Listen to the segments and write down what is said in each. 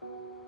Thank you.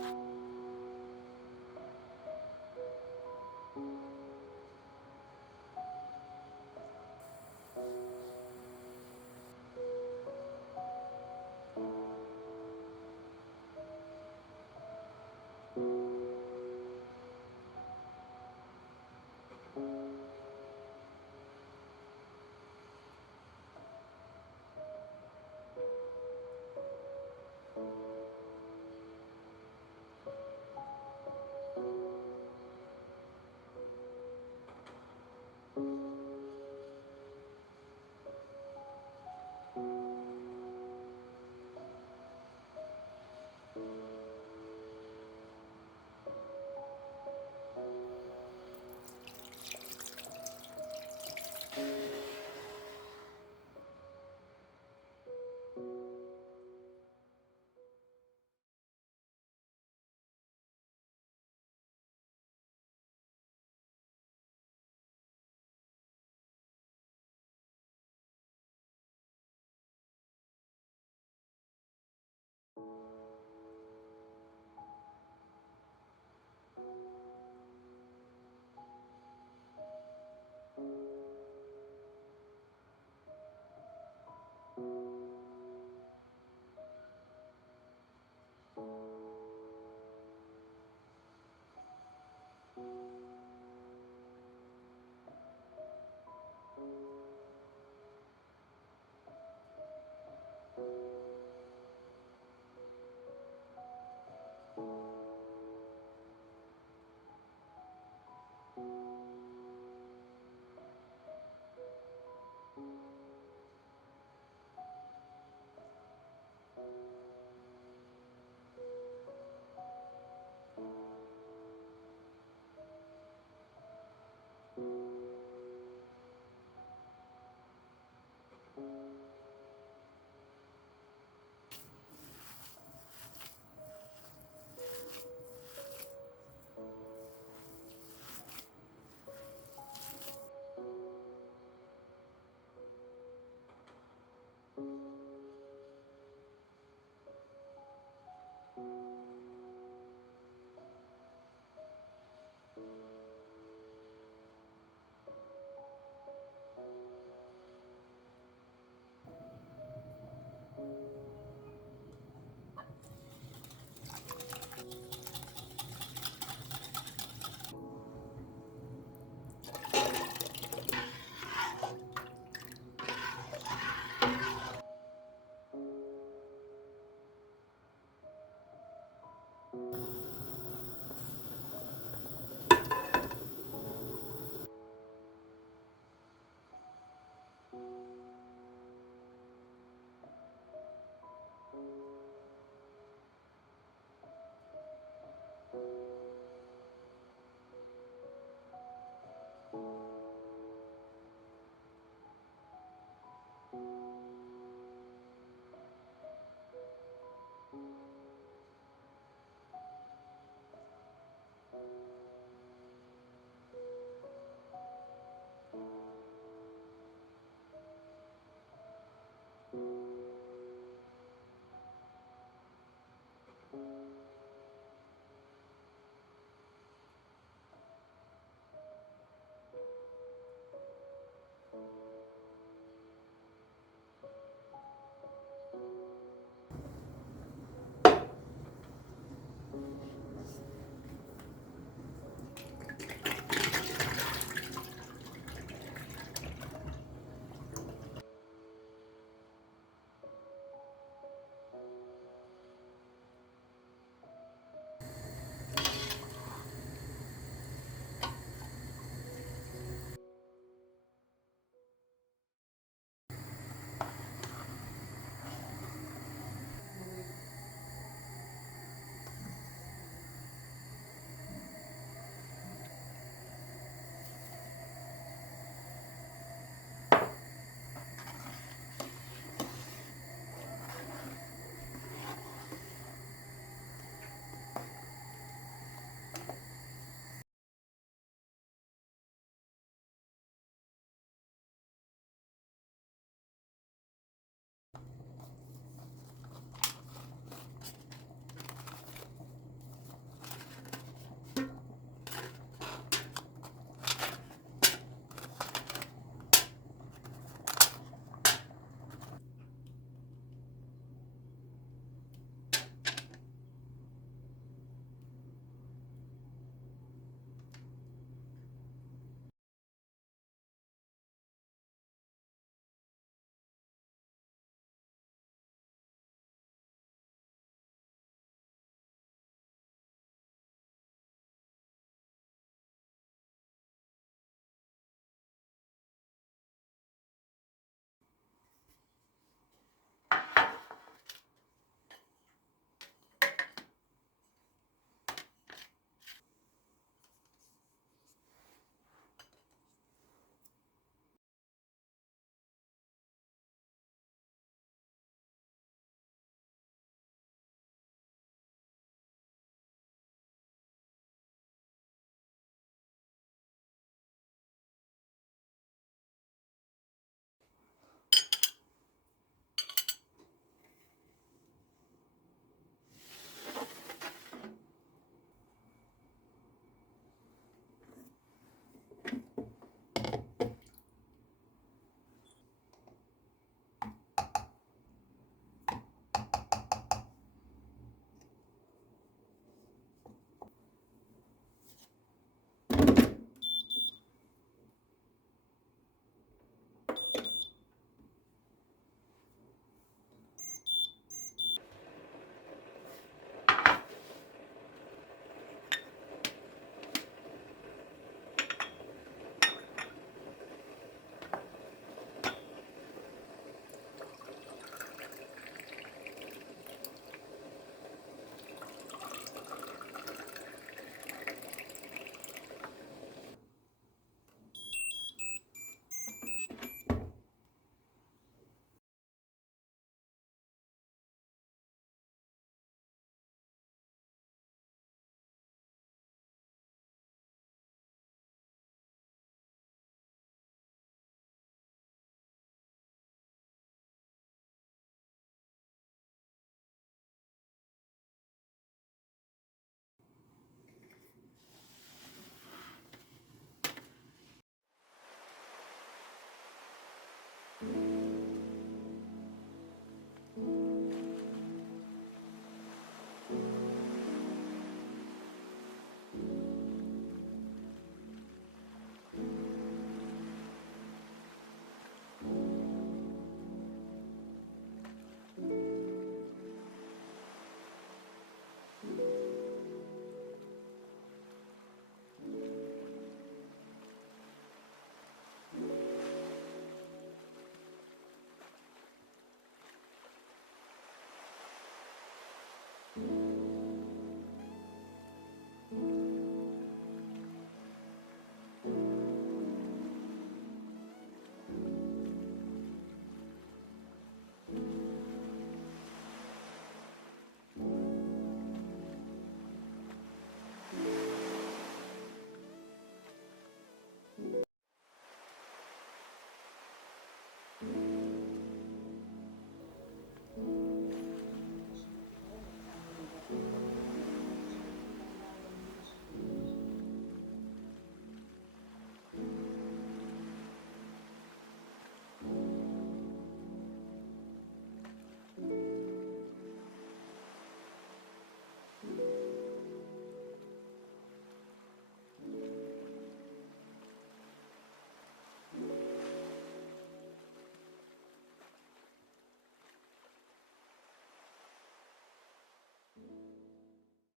Thank you.